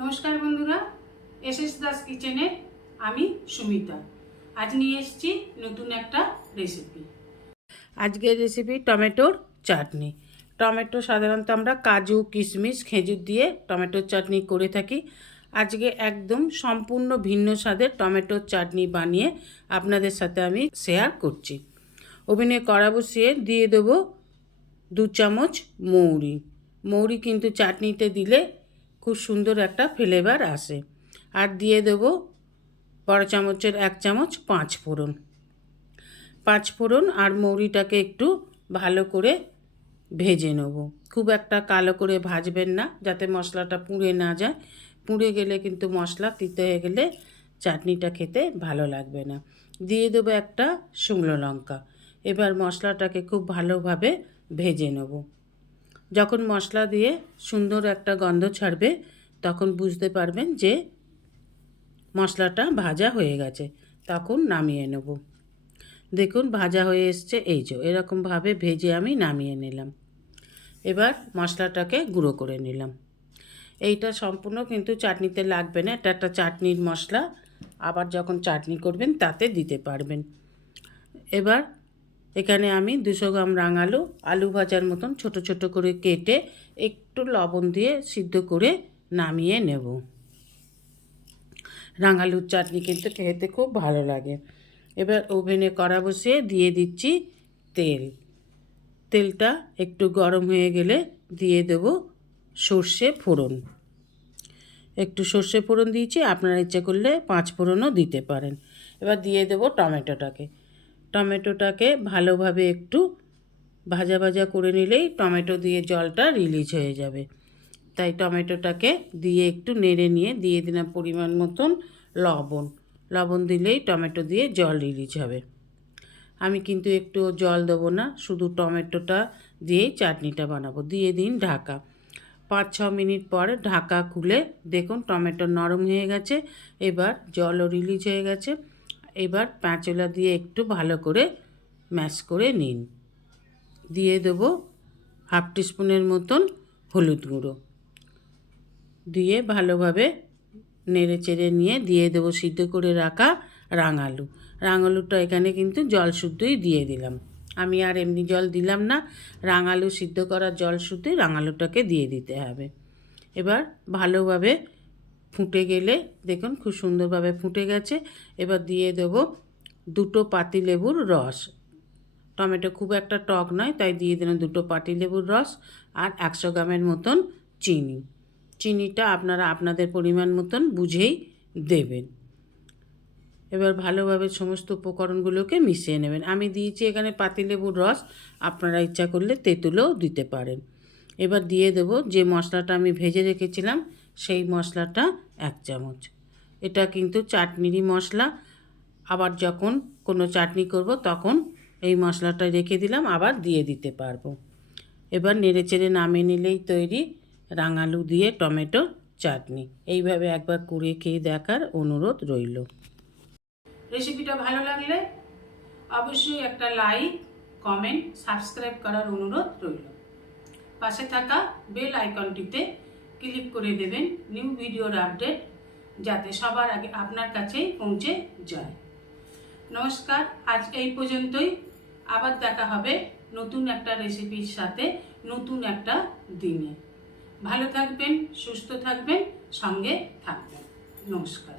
নমস্কার বন্ধুরা S S Das কিচেনে আমি সুমিতা। আজ নিয়ে এসেছি নতুন একটা রেসিপি আজকের রেসিপি টমেটোর চাটনি। টমেটো সাধারণত আমরা কাজু, কিশমিশ, খেজুর দিয়ে টমেটোর চাটনি করে থাকি। আজকে একদম সম্পূর্ণ ভিন্ন স্বাদের টমেটোর চাটনি বানিয়ে আপনাদের সাথে আমি শেয়ার করছি। ওভেনে কড়া বসিয়ে দিয়ে দেবো দু চামচ মৌরি। মৌরি কিন্তু চাটনিতে দিলে খুব সুন্দর একটা ফ্লেভার আসে। আর দিয়ে দেবো বড় চামচের এক চামচ পাঁচ ফোড়ন। পাঁচ ফোড়ন আর মৌরিটাকে একটু ভালো করে ভেজে নেব। খুব একটা কালো করে ভাজবেন না যাতে মশলাটা পুড়ে না যায়। পুড়ে গেলে কিন্তু মশলা তিতে হয়ে গেলে চাটনিটা খেতে ভালো লাগবে না। দিয়ে দেবো একটা শুকনো লঙ্কা। এবার মশলাটাকে খুব ভালোভাবে ভেজে নেব। যখন মশলা দিয়ে সুন্দর একটা গন্ধ ছাড়বে, তখন বুঝতে পারবেন যে মশলাটা ভাজা হয়ে গেছে। তখন নামিয়ে নেব। দেখুন, ভাজা হয়ে এসছে। এই যে, এরকমভাবে ভেজে আমি নামিয়ে নিলাম। এবার মশলাটাকে গুঁড়ো করে নিলাম। এইটা সম্পূর্ণ কিন্তু চাটনিতে লাগবে না। এটা একটা চাটনির মশলা। আবার যখন চাটনি করবেন, তাতে দিতে পারবেন। এবার এখানে আমি দুশো গ্রাম রাঙালু আলু ভাজার মতন ছোট ছোট করে কেটে একটু লবণ দিয়ে সিদ্ধ করে নামিয়ে নেব। রাঙালুর চাটনি কিন্তু খেতে খুব ভালো লাগে। এবার ওভেনে কড়া বসিয়ে দিয়ে দিচ্ছি তেল। তেলটা একটু গরম হয়ে গেলে দিয়ে দেব সর্ষে ফোড়ন। একটু সর্ষে ফোড়ন দিয়েছি, আপনারা ইচ্ছে করলে পাঁচ ফোড়নও দিতে পারেন। এবার দিয়ে দেব টমেটোটাকে। টমেটোটাকে ভালোভাবে একটু ভাজা ভাজা করে নিলেই টমেটো দিয়ে জলটা রিলিজ হয়ে যাবে। তাই টমেটোটাকে দিয়ে একটু নেড়ে নিয়ে দিয়ে দিলাম পরিমাণ মতন লবণ। লবণ দিলেই টমেটো দিয়ে জল রিলিজ হবে। আমি কিন্তু একটু জল দেবো না, শুধু টমেটোটা দিয়েই চাটনিটা বানাবো। দিয়ে দিন ঢাকা। পাঁচ ছ মিনিট পরে ঢাকা খুলে দেখুন টমেটো নরম হয়ে গেছে, এবার জলও রিলিজ হয়ে গেছে। এবার প্যাঁচলা দিয়ে একটু ভালো করে ম্যাশ করে নিন। দিয়ে দেবো হাফ টিস্পুনের মতন হলুদ গুঁড়ো। দিয়ে ভালোভাবে নেড়ে চেড়ে নিয়ে দিয়ে দেবো সিদ্ধ করে রাখা রাঙালু। রাঙালুটা এখানে কিন্তু জল শুদ্ধই দিয়ে দিলাম। আমি আর এমনি জল দিলাম না। রাঙালু সিদ্ধ করার জল শুদ্ধই রাঙালুটাকে দিয়ে দিতে হবে। এবার ভালোভাবে ফুটে গেলে দেখুন খুব সুন্দরভাবে ফুটে গেছে। এবার দিয়ে দেব দুটো পাতি লেবুর রস। টমেটো খুব একটা টক নয়, তাই দিয়ে দিলাম দুটো পাতি লেবুর রস আর একশো গ্রামের মতন চিনি। চিনিটা আপনারা আপনাদের পরিমাণ মতন বুঝেই দেবেন। এবার ভালোভাবে সমস্ত উপকরণগুলোকে মিশিয়ে নেবেন। আমি দিয়েছি এখানে পাতিলেবুর রস, আপনারা ইচ্ছা করলে তেঁতুলও দিতে পারেন। এবার দিয়ে দেবো যে মশলাটা আমি ভেজে রেখেছিলাম সেই মশলাটা এক চামচ। এটা কিন্তু চাটনিরই মশলা। আবার যখন কোনো চাটনি করব তখন এই মশলাটা রেখে দিলাম, আবার দিয়ে দিতে পারব। এবার নেড়ে চেড়ে নামিয়ে নিলেই তৈরি রাঙালু দিয়ে টমেটো চাটনি। এইভাবে একবার কুড়িয়ে খেয়ে দেখার অনুরোধ রইল। রেসিপিটা ভালো লাগলে অবশ্যই একটা লাইক, কমেন্ট, সাবস্ক্রাইব করার অনুরোধ রইল। পাশে থাকা বেল আইকনটিতে ক্লিক করে দেবেন নিউ ভিডিওর আপডেট যাতে সবার আগে আপনার কাছেই পৌঁছে যায়। নমস্কার আজ এই পর্যন্তই। আবার দেখা হবে নতুন একটা রেসিপির সাথে নতুন একটা দিনে। ভালো থাকবেন, সুস্থ থাকবেন, সঙ্গে থাকবেন। নমস্কার।